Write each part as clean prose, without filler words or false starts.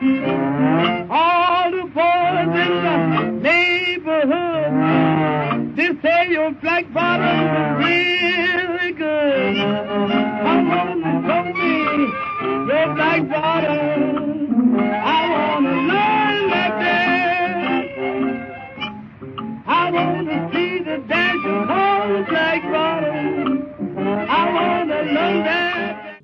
All the boys in the neighborhood, they say your black bottom is really good. Come on and show me your black bottom. I want to learn that dance. I want to see the dance you call the black bottom. I want to learn that.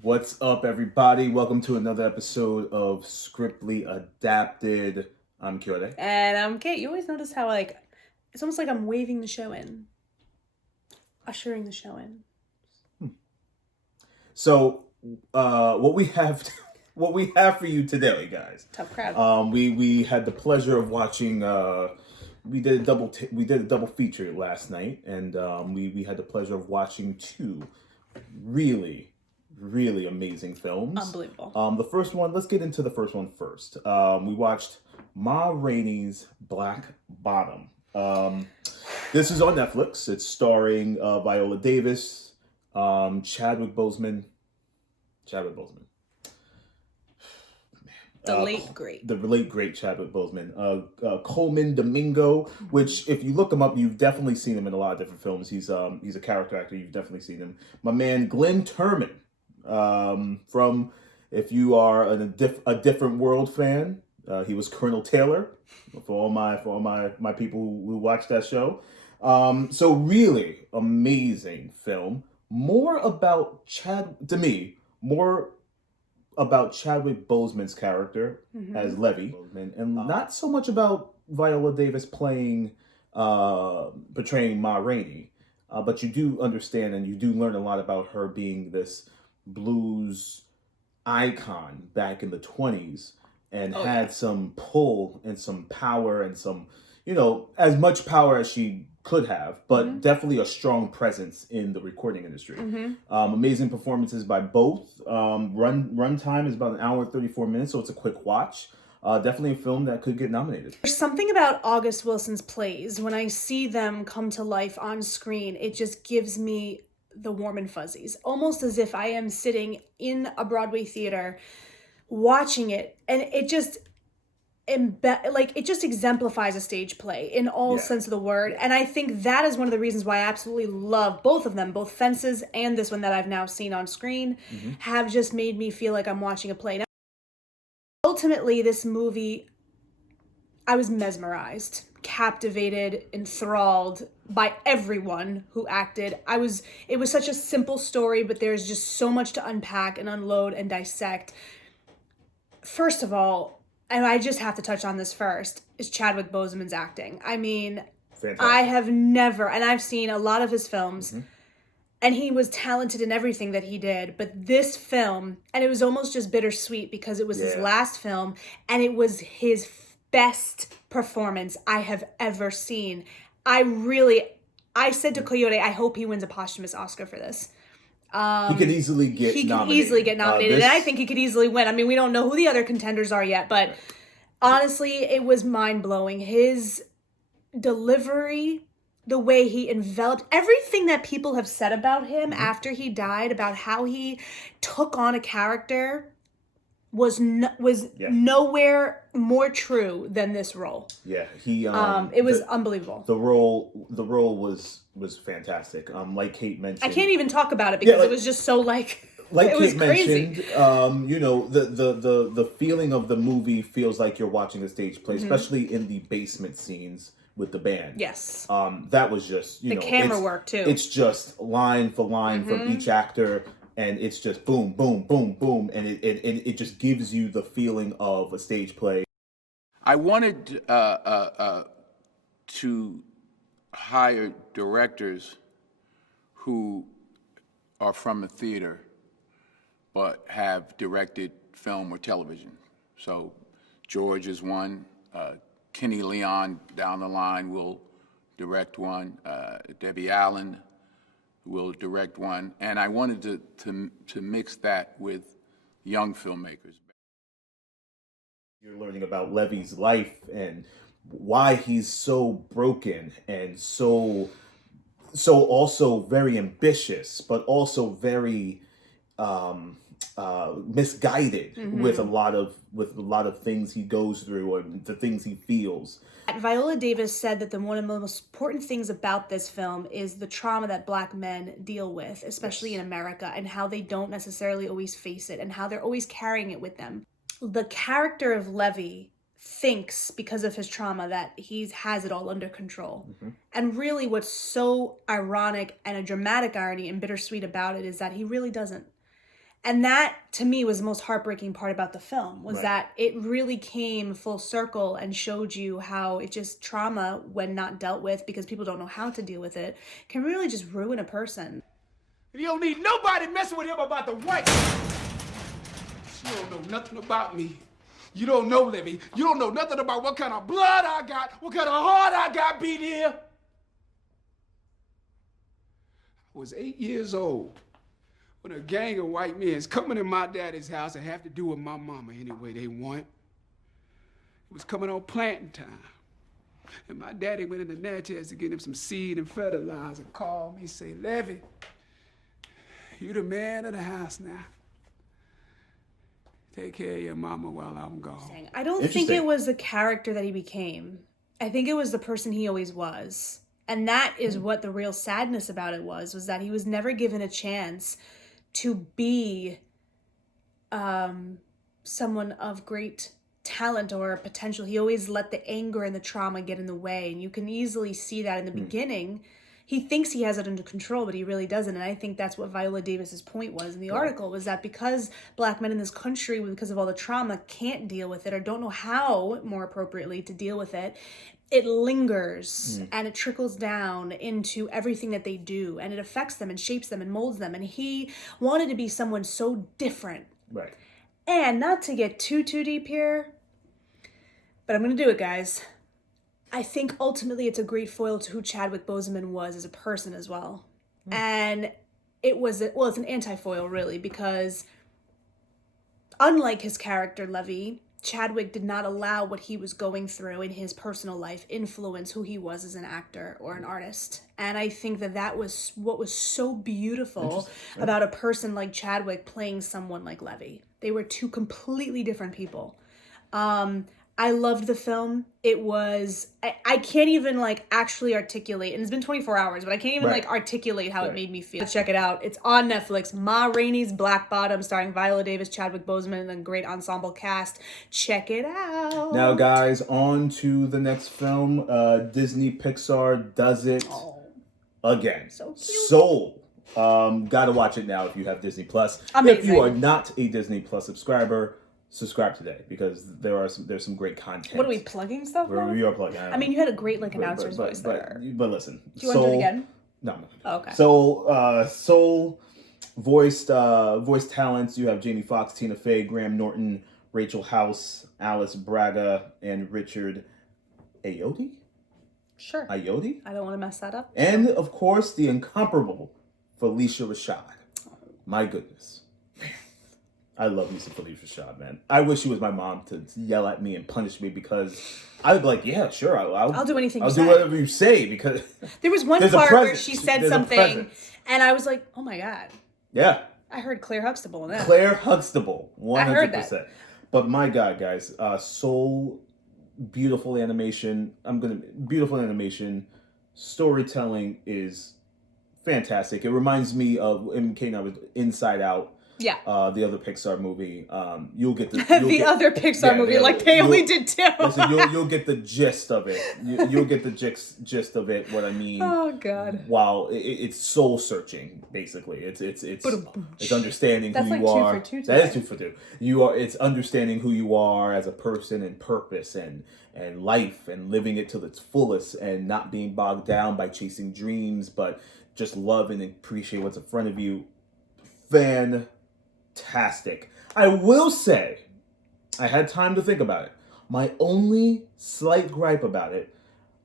What's up, everybody? Welcome to another episode of Scriptly Adapted. I'm Kyode. And I'm Kate. You always notice how, it's almost like I'm waving the show in. Ushering the show in. So, what we have for you today, guys. Tough crowd. We had the pleasure of watching. We did a double feature last night, and we had the pleasure of watching two really amazing films. Unbelievable. The first one. Let's get into the first one first. We watched Ma Rainey's Black Bottom. This is on Netflix. It's starring Viola Davis, Chadwick Boseman. The late great Chadwick Boseman. Coleman Domingo, which if you look him up, you've definitely seen him in a lot of different films. He's a character actor. You've definitely seen him. My man Glenn Turman, from if you are a different world fan, he was Colonel Taylor for all my people who watch that show. So really amazing film. More about Chadwick Boseman's character as Levy, and not so much about Viola Davis portraying Ma Rainey, but you do understand and you do learn a lot about her being this blues icon back in the 20s and had some pull and some power and some, as much power as she could have, but definitely a strong presence in the recording industry. Amazing performances by both. Run time is about an hour and 34 minutes, so it's a quick watch. Definitely a film that could get nominated. There's something about August Wilson's plays. When I see them come to life on screen, it just gives me the warm and fuzzies. Almost as if I am sitting in a Broadway theater watching it, and it just exemplifies a stage play in all sense of the word. And I think that is one of the reasons why I absolutely love both of them. Both Fences and this one that I've now seen on screen have just made me feel like I'm watching a play. Now, ultimately, this movie, I was mesmerized, captivated, enthralled by everyone who acted. It was such a simple story, but there's just so much to unpack and unload and dissect. First of all, and I just have to touch on this first, is Chadwick Boseman's acting. I mean, fantastic. I have never, and I've seen a lot of his films, and he was talented in everything that he did, but this film, and it was almost just bittersweet because it was his last film, and it was his best performance I have ever seen. I said to Coyote, I hope he wins a posthumous Oscar for this. He could easily get nominated. And I think he could easily win. I mean, we don't know who the other contenders are yet, but honestly, it was mind-blowing. His delivery, the way he enveloped, everything that people have said about him after he died, about how he took on a character, was nowhere more true than this role. Yeah, it was unbelievable. The role was fantastic. Like Kate mentioned, I can't even talk about it because it was just so like it was Kate crazy. Mentioned, the feeling of the movie feels like you're watching a stage play, especially in the basement scenes with the band. Yes. That was just the camera work too. It's just line for line from each actor. And it's just boom, boom, boom, boom, and it just gives you the feeling of a stage play. I wanted to hire directors who are from the theater, but have directed film or television. So George is one. Kenny Leon down the line will direct one. Debbie Allen will direct one, and I wanted to mix that with young filmmakers. You're learning about Levy's life and why he's so broken and so also very ambitious, but also very misguided with a lot of things he goes through or the things he feels. Viola Davis said that one of the most important things about this film is the trauma that Black men deal with, especially in America, and how they don't necessarily always face it and how they're always carrying it with them. The character of Levy thinks, because of his trauma, that he has it all under control. And really what's so ironic and a dramatic irony and bittersweet about it is that he really doesn't. And that, to me, was the most heartbreaking part about the film, was that it really came full circle and showed you how it just, trauma, when not dealt with, because people don't know how to deal with it, can really just ruin a person. You don't need nobody messing with him about the white. You don't know nothing about me. You don't know, Levy. You don't know nothing about what kind of blood I got, what kind of heart I got beat here. I was 8 years old when a gang of white men is coming in my daddy's house and have to do with my mama any way they want. It was coming on planting time. And my daddy went into Natchez to get him some seed and fertilizer, called me, say, Levy, you the man of the house now. Take care of your mama while I'm gone. I don't think it was the character that he became. I think it was the person he always was. And that is what the real sadness about it was that he was never given a chance to be someone of great talent or potential. He always let the anger and the trauma get in the way. And you can easily see that in the beginning. He thinks he has it under control, but he really doesn't. And I think that's what Viola Davis's point was in the article, was that because Black men in this country, because of all the trauma, can't deal with it or don't know how, more appropriately, to deal with it, it lingers and it trickles down into everything that they do, and it affects them and shapes them and molds them. And he wanted to be someone so different. Right. And not to get too deep here, but I'm going to do it, guys. I think ultimately it's a great foil to who Chadwick Boseman was as a person as well. And it's an anti-foil, really, because unlike his character, Levy, Chadwick did not allow what he was going through in his personal life influence who he was as an actor or an artist. And I think that was what was so beautiful about a person like Chadwick playing someone like Levy. They were two completely different people. I loved the film. It was, I can't even actually articulate, and it's been 24 hours, but I can't even articulate how it made me feel. Check it out. It's on Netflix. Ma Rainey's Black Bottom, starring Viola Davis, Chadwick Boseman, and a great ensemble cast. Check it out. Now, guys, on to the next film. Disney Pixar does it again. So cute. Soul. Gotta watch it now if you have Disney Plus. Amazing. If you are not a Disney Plus subscriber, subscribe today, because there's some great content. What are we plugging stuff now? We are plugging. I mean, you had a great announcer's voice there. But listen. Do you want to do it again? No. Oh, okay. Soul voice talents. You have Jamie Foxx, Tina Fey, Graham Norton, Rachel House, Alice Braga, and Richard Ayoade? Sure. Ayoade? I don't want to mess that up. And, of course, the incomparable Felicia Rashad. My goodness. I love me some Felicia Rashad, man. I wish she was my mom to yell at me and punish me, because I would be like, yeah, sure, I'll do anything you I'll say. do whatever you say, because there was one part where she said something, and I was like, oh my God. Yeah. I heard Claire Huxtable in that. Claire Huxtable, 100%. I heard that. But my God, guys, Soul, beautiful animation. Beautiful animation. Storytelling is fantastic. It reminds me of, Inside Out. Yeah. The other Pixar movie. You'll get the other Pixar movie, they only did two. Listen, you'll get the gist of it. You'll get the gist of it. What I mean. Oh God. Wow, it's soul searching. Basically, it's understanding who you are. That is 2 for 2. It's understanding who you are as a person and purpose and life and living it to its fullest and not being bogged down by chasing dreams, but just love and appreciate what's in front of you. Fantastic. I will say, I had time to think about it. My only slight gripe about it,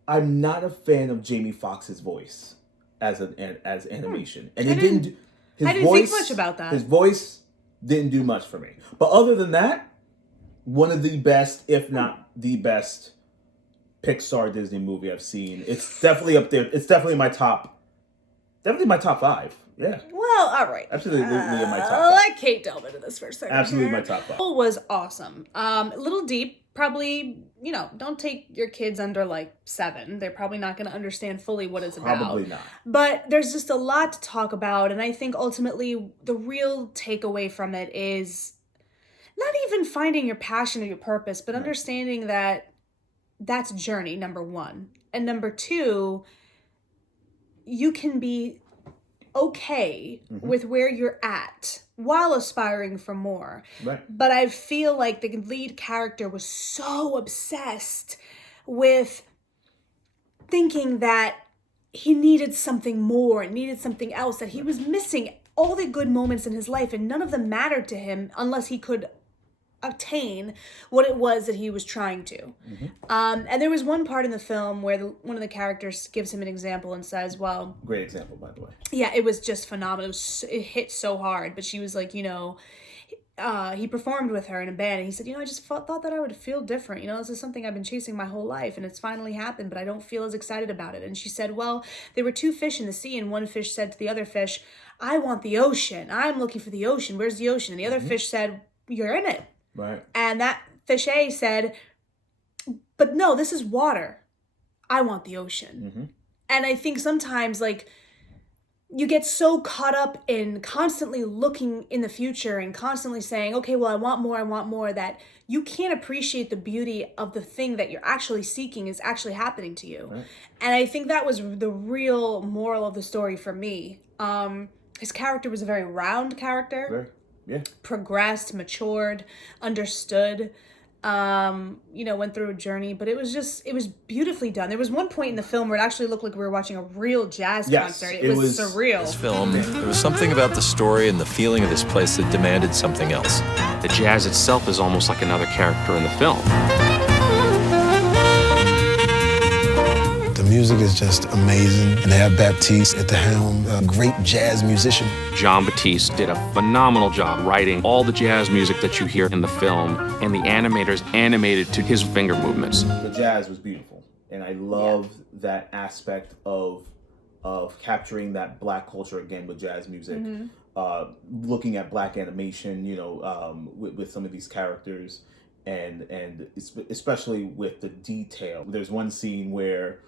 I'm not a fan of Jamie Foxx's voice as animation, and I didn't think much about that. His voice didn't do much for me. But other than that, one of the best, if not the best, Pixar Disney movie I've seen. It's definitely up there. It's definitely my top Definitely my top 5. Yeah. Well, all right. Absolutely in my top 5. Let Kate delve into this for a second. Absolutely my top 5. It was awesome. A little deep. Probably, don't take your kids under like 7. They're probably not going to understand fully what it's about. Probably not. But there's just a lot to talk about. And I think ultimately the real takeaway from it is not even finding your passion or your purpose, but understanding that that's a journey, number 1. And number 2, you can be okay with where you're at while aspiring for more. Right. But I feel like the lead character was so obsessed with thinking that he needed something more, needed something else, that he was missing all the good moments in his life, and none of them mattered to him unless he could obtain what it was that he was trying to. And there was one part in the film where one of the characters gives him an example and says, well... Great example, by the way. Yeah, it was just phenomenal. It hit so hard. But she was like, he performed with her in a band, and he said, I just thought that I would feel different. This is something I've been chasing my whole life, and it's finally happened, but I don't feel as excited about it. And she said, well, there were 2 fish in the sea, and one fish said to the other fish, I want the ocean. I'm looking for the ocean. Where's the ocean? And the other fish said, you're in it. Right. And that fish A said, but no, this is water. I want the ocean. And I think sometimes, you get so caught up in constantly looking in the future and constantly saying, okay, well, I want more, that you can't appreciate the beauty of the thing that you're actually seeking is actually happening to you. Right. And I think that was the real moral of the story for me. His character was a very round character. Right. Yeah. Progressed, matured, understood, went through a journey, but it was beautifully done. There was one point in the film where it actually looked like we were watching a real jazz concert. It was surreal. This film, there was something about the story and the feeling of this place that demanded something else. The jazz itself is almost like another character in the film. The music is just amazing, and they have Baptiste at the helm, a great jazz musician. Jean-Baptiste did a phenomenal job writing all the jazz music that you hear in the film, and the animators animated to his finger movements. The jazz was beautiful, and I love that aspect of capturing that Black culture again with jazz music. Looking at Black animation, with some of these characters, and especially with the detail. There's one scene where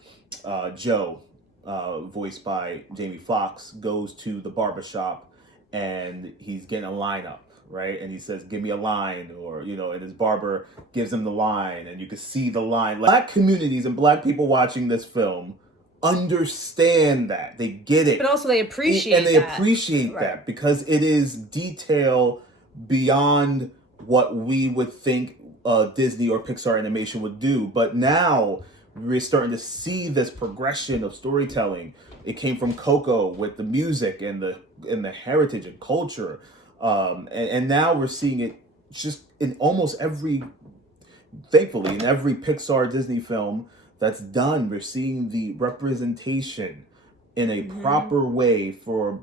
Joe, voiced by Jamie Foxx, goes to the barbershop and he's getting a lineup, right? And he says, give me a line, or, and his barber gives him the line, and you can see the line. Black communities and Black people watching this film understand that. They get it. But also they appreciate that because it is detail beyond what we would think Disney or Pixar animation would do. But now we're starting to see this progression of storytelling. It came from Coco with the music and the heritage and culture, and now we're seeing it just in almost thankfully in every Pixar Disney film that's done. We're seeing the representation in a proper way for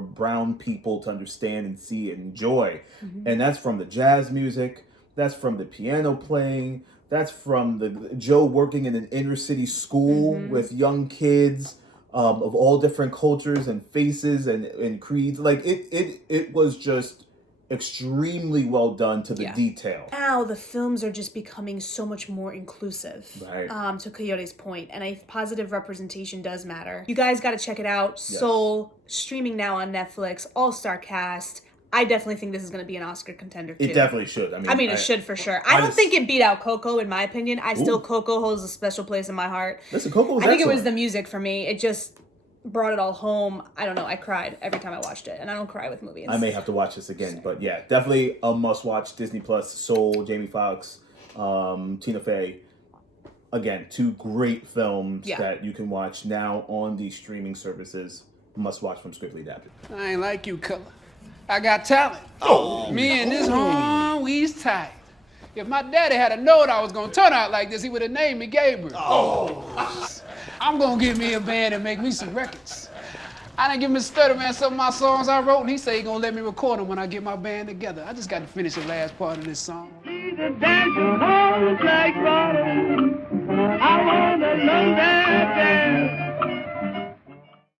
brown people to understand and see and enjoy. And that's from the jazz music, that's from the piano playing, that's from the Joe working in an inner city school with young kids of all different cultures and faces and creeds. It was just extremely well done to the detail. Now the films are just becoming so much more inclusive. Right. To Coyote's point, and positive representation does matter. You guys got to check it out. Yes. Soul, streaming now on Netflix, all-star cast. I definitely think this is going to be an Oscar contender too. It definitely should. It should for sure. I don't think it beat out Coco in my opinion. Coco holds a special place in my heart. Listen, Coco was I think excellent. it was the music for me. It just brought it all home. I don't know. I cried every time I watched it, and I don't cry with movies. I may have to watch this again, but yeah, definitely a must-watch. Disney Plus, Soul, Jamie Foxx, Tina Fey. Again, 2 great films that you can watch now on these streaming services. Must-watch from Scriptly Adapted. I ain't like you, Color. I got talent. Me and this we's tight. If my daddy had known I was gonna turn out like this, he would have named me Gabriel. I'm gonna get me a band and make me some records. I done give Mr. Stutter Man some of my songs I wrote, and he said he gonna let me record them when I get my band together. I just got to finish the last part of this song. See the dancing on the black bottom. I wanna love that dance.